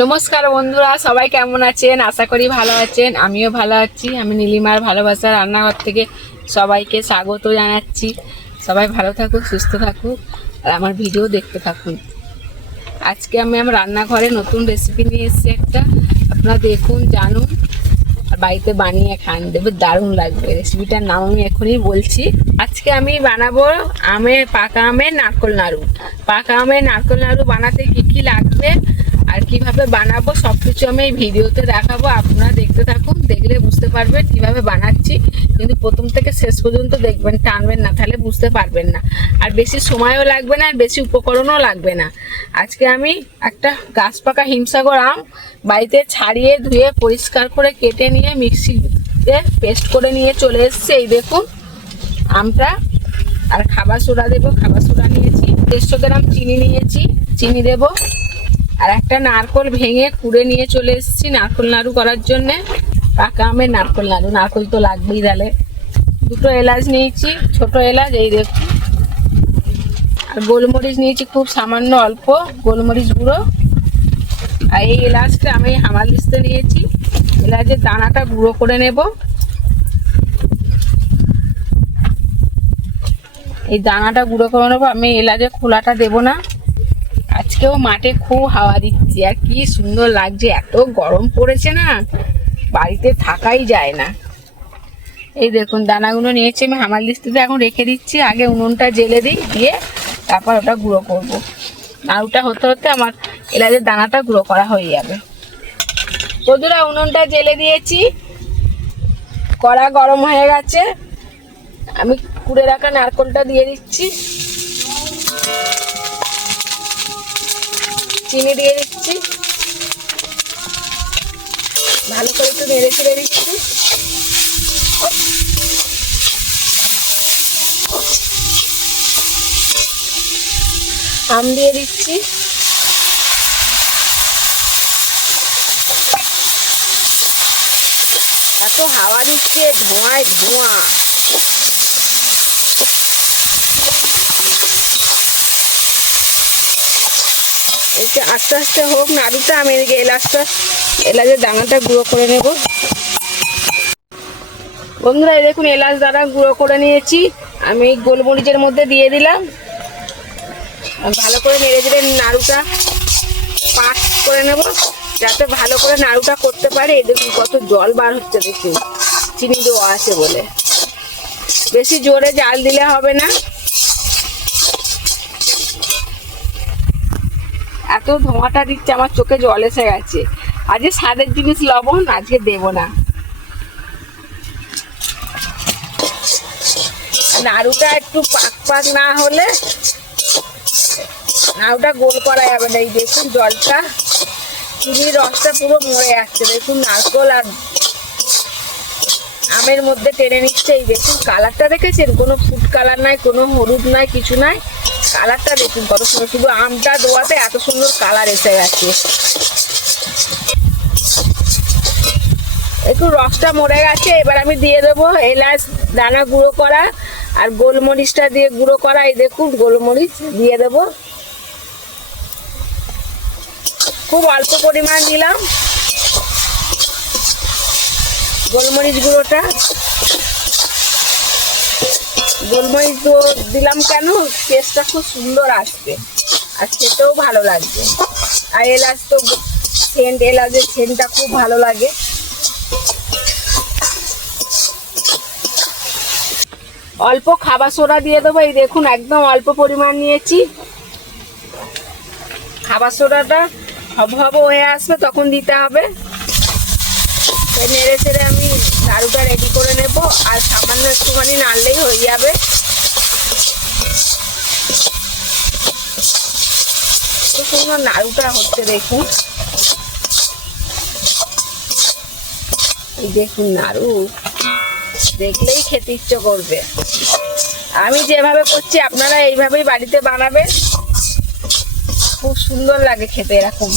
নমস্কার বন্ধুরা, সবাই কেমন আছেন? আশা করি ভালো আছেন। আমিও ভালো আছি। আমি নীলিমার ভালোবাসা রান্নাঘর থেকে সবাইকে স্বাগত জানাচ্ছি। সবাই ভালো থাকুক, সুস্থ থাকুক, আর আমার ভিডিও দেখতে থাকুন। আজকে আমি আমার রান্নাঘরে নতুন রেসিপি নিয়ে এসেছি একটা। আপনারা দেখুন, জানুন, আর বাড়িতে বানিয়ে খান, দেবে দারুণ লাগবে। রেসিপিটার নাম আমি এখনই বলছি। আজকে আমি বানাবো পাকা আমের নারকোল নাড়ু। পাকা আমের নারকোল নাড়ু বানাতে কি কি লাগবে আর কিভাবে বানাবো সবকিছু আমি এই ভিডিওতে দেখাবো। আপনারা দেখতে থাকুন, দেখলে বুঝতে পারবেন কিভাবে বানাচ্ছি। কিন্তু প্রথম থেকে শেষ পর্যন্ত দেখবেন, টানবেন না, তাহলে বুঝতে পারবেন না। আর বেশি সময়ও লাগবে না, আর বেশি উপকরণও লাগবে না। আজকে আমি একটা গাছ পাকা হিমসাগর আম বাড়িতে ছাড়িয়ে ধুয়ে পরিষ্কার করে কেটে নিয়ে মিক্সিতে পেস্ট করে নিয়ে চলে এসেছি। এই দেখুন আমটা। আর খাবার সোডা দেবো, খাবার সোডা নিয়েছি। 150 গ্রাম চিনি নিয়েছি, চিনি দেবো। আর একটা নারকোল ভেঙে কুড়ে নিয়ে চলে এসেছি নারকোল নাড়ু করার জন্যে। পাকা আমের নারকোল নাড়ু, নারকোল তো লাগবেই। তাহলে 2টো এলাচ নিয়েছি, ছোট এলাচ, এই দেখুন। আর গোলমরিচ নিয়েছি খুব সামান্য অল্প গোলমরিচ গুঁড়ো। আর এই এলাচটা আমি হামালদিস্তে নিয়েছি। এলাচের দানাটা গুঁড়ো করে নেব। এই দানাটা গুঁড়ো করে নেবো। আমি এলাচের খোলাটা দেবো না। আজকেও মাঠে খুব হাওয়া দিচ্ছে, আর কি সুন্দর লাগছে। এত গরম পড়েছে না, বাড়িতে থাকাই যায় না। এই দেখুন দানাগুলো নিয়েছি আমি হামালদিস্তাতে এখন রেখে দিচ্ছি। আগে উনুনটা জ্বেলে দিই, দিয়ে তারপর ওটা গুঁড়ো করবো। নাড়ুটা হতে হতে আমার এলাচের দানাটা গুঁড়ো করা হয়ে যাবে। বন্ধুরা, উনুনটা জ্বেলে দিয়েছি, কড়া গরম হয়ে গেছে। আমি কুড়ে রাখা নারকোলটা দিয়ে দিচ্ছি, চিনি দিয়ে দিচ্ছি, ভালো করে একটু নেড়ে চেড়ে দিচ্ছি। আম দিয়ে দিচ্ছি। এত হাওয়া দিচ্ছে, ধোঁয়ায় ধোঁয়া। এটা আস্তে আস্তে হোক নাড়ুটা। আমি এদিকে এলাচের দানাটা গুঁড়ো করে নেব। বন্ধুরা, এই দেখুন এলাচ দানা গুঁড়ো করে নিয়েছি। আমি গোলমরিচের মধ্যে দিয়ে দিলাম। ভালো করে নেড়ে চেড়ে নাড়ুটা পাক করে নেব, যাতে ভালো করে নাড়ুটা করতে পারে। এই দেখুন কত জল বার হচ্ছে, দেখুন চিনি দেওয়া আছে বলে। বেশি জোরে জাল দিলে হবে না। এত ধোঁয়াটা দিচ্ছে, আমার চোখে জল এসে গেছে। আজকে স্বাদের জিনিস লবণ আজকে দেব না। নাড়ুটা একটু পাক না হলে নাড়ুটা গোল করা যাবে না। এই দেখুন জলটা, চিনির রসটা পুরো মরে যাচ্ছে। দেখুন নারকোল আর আমের মধ্যে টেনে নিচ্ছে। এই দেখুন কালারটা দেখেছেন, কোনো ফুড কালার নাই, কোনো হলুদ নাই, কিছু নাই। কালারটা দেখুন কত সুন্দর, শুধু আমটা দেওয়াতে এত সুন্দর কালার এসে গেছে। একটু রসটা মরে গেছে। এবার আমি দিয়ে দেবো এলাচ দানা গুঁড়ো করা আর গোলমরিচটা দিয়ে গুঁড়ো করা। এই দেখুন গোলমরিচ দিয়ে দেবো, খুব অল্প পরিমাণ দিলাম গোলমরিচ গুঁড়োটা। গোলমরিচ দিলাম কেন, টেস্টটা খুব সুন্দর আসবে আর খেতেও ভালো লাগবে। আর এলাচ তো এলাচের সেন্টটা খুব ভালো লাগে। অল্প খাবার সোডা দিয়ে দেবো। এই দেখুন একদম অল্প পরিমাণ নিয়েছি। খাবার সোডাটা হব হয়ে আসবে তখন দিতে হবে। নেড়ে চেড়ে আমি নাড়ুটা রেডি করে নেব। আর সামান্য একটুখানি নাড়লেই হয়ে যাবে। খুব সুন্দর নাড়ুটা হচ্ছে, দেখুন। এই দেখুন নাড়ু দেখলেই খেতে ইচ্ছে করবে। আমি যেভাবে করছি আপনারা এইভাবেই বাড়িতে বানাবেন, খুব সুন্দর লাগে খেতে। এরকম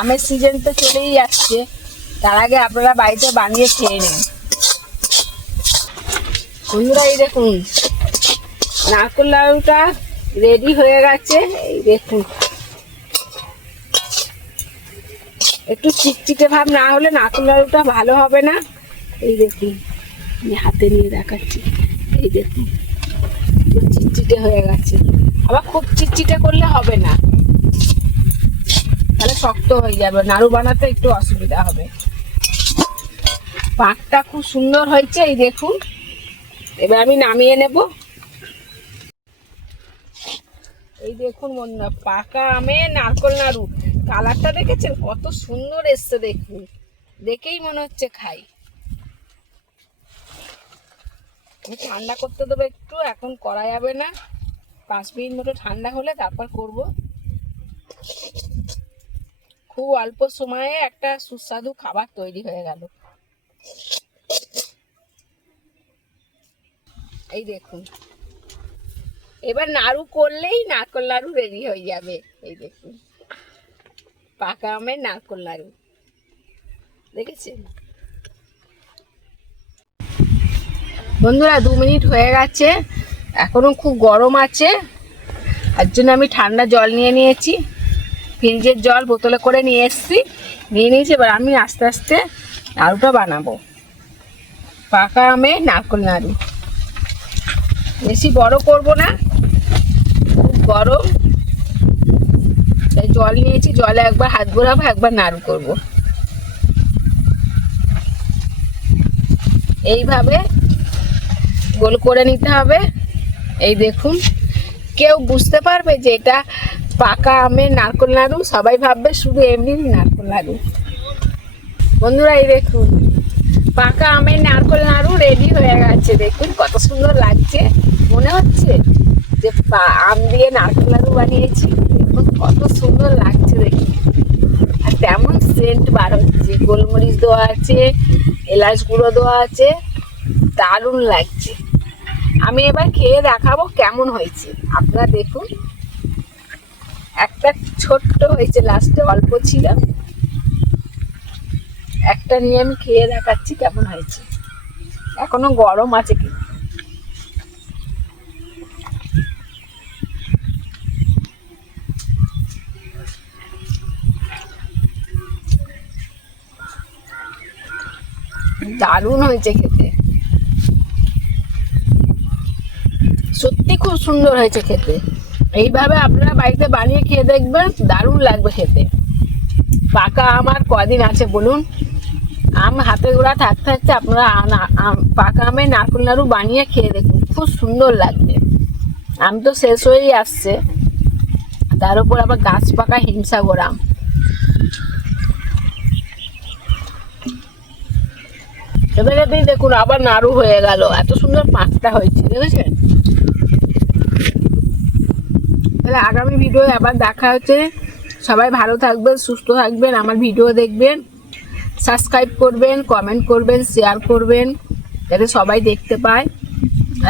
আমের সিজন তো চলেই যাচ্ছে, তার আগে আপনারা বাড়িতে বানিয়ে খেয়ে নিন। বন্ধুরা, এই দেখুন নারকোল নাড়ুটা রেডি হয়ে গেছে। এই দেখুন একটু চিটচিটে ভাব না হলে নারকেল নাড়ুটা ভালো হবে না। এই দেখুন আমি হাতে নিয়ে দেখাচ্ছি, এই দেখুন চিটচিটে হয়ে গেছে। আবার খুব চিটচিটে করলে হবে না, তাহলে শক্ত হয়ে যাবে, নাড়ু বানাতে একটু অসুবিধা হবে। পাকটা খুব সুন্দর হয়েছে, এই দেখুন। এবার আমি নামিয়ে নেব। এই দেখুন বন্ধুরা, পাকা আমে নারকেল নাড়ু। কালারটা দেখেছেন কত সুন্দর এসছে, দেখুন দেখেই মনে হচ্ছে খাই। ঠান্ডা করতে দেবো একটু, এখন করা যাবে না, 5 মিনিট মতো ঠান্ডা হলে তারপর করব। খুব অল্প সময়ে একটা সুস্বাদু খাবার তৈরি হয়ে গেল। এই দেখুন, এবার নাড়ু করলেই নারকেল নাড়ু রেডি হয়ে যাবে। এই দেখুন পাকা আমের নারকেল নাড়ু, দেখেছেন বন্ধুরা? 2 মিনিট হয়ে গেছে, এখনো খুব গরম আছে, তার জন্য আমি ঠান্ডা জল নিয়ে নিয়েছি। ফ্রিজের জল বোতলে করে নিয়ে নিয়েছি। এবার আমি আস্তে আস্তে নাড়ুটা বানাবো, পাকা আমের নারকেল নাড়ু। বেশি বড় করব না, খুব গরম, তাই জল নিয়েছি, জলে একবার হাত ঘোরাবো, একবার নাড়ু করব। এইভাবে গোল করে নিতে হবে। এই দেখুন, কেউ বুঝতে পারবে যে এটা পাকা আমের নারকেল নাড়ু? সবাই ভাববে শুধু এমনি নারকেল নাড়ু। বন্ধুরা এই দেখুন, পাকা আমের নারকেল নাড়ু রেডি হয়ে গেছে। দেখুন কত সুন্দর লাগছে, মনে হচ্ছে যে আম দিয়ে নারকেল নাড়ু বানিয়েছি। দেখুন কত সুন্দর লাগছে দেখুন, আর তেমন সেন্ট বার হচ্ছে, গোলমরিচ দেওয়া আছে, এলাচ গুঁড়ো দেওয়া আছে, দারুণ লাগছে। আমি এবার খেয়ে দেখাবো কেমন হয়েছে, আপনারা দেখুন। একটা ছোট্ট হয়েছে, লাস্টে অল্প ছিল, একটা নিয়ে আমি খেয়ে দেখাচ্ছি কেমন হয়েছে। এখনো গরম আছে কি, দারুণ হয়েছে খেতে, সত্যি খুব সুন্দর হয়েছে খেতে। এইভাবে আপনারা বাড়িতে বানিয়ে খেয়ে দেখবেন, দারুণ লাগবে খেতে। পাকা আম আর কদিন আছে বলুন? আম হাতে গোড়া থাকতে থাকতে আপনারা পাকা আমের নারকেল নাড়ু বানিয়ে খেয়ে দেখুন, খুব সুন্দর লাগবে। আম তো শেষ হয়েই আসছে, তার উপর আবার গাছ পাকা হিমসাগর আম। খেতে দেখুন আবার নাড়ু হয়ে গেল, এত সুন্দর পাঁচটা হয়েছে, দেখেছেন? তাহলে আগামী ভিডিও আবার দেখা হচ্ছে। সবাই ভালো থাকবেন, সুস্থ থাকবেন, আমার ভিডিও দেখবেন, সাবস্ক্রাইব করবেন, কমেন্ট করবেন, শেয়ার করবেন, যাতে সবাই দেখতে পায়।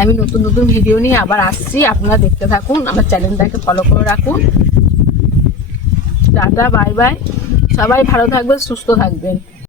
আমি নতুন নতুন ভিডিও নিয়ে আবার আসছি, আপনারা দেখতে থাকুন, আমার চ্যানেলটাকে ফলো করে রাখুন। টাটা, বাই বাই, সবাই ভালো থাকবেন, সুস্থ থাকবেন।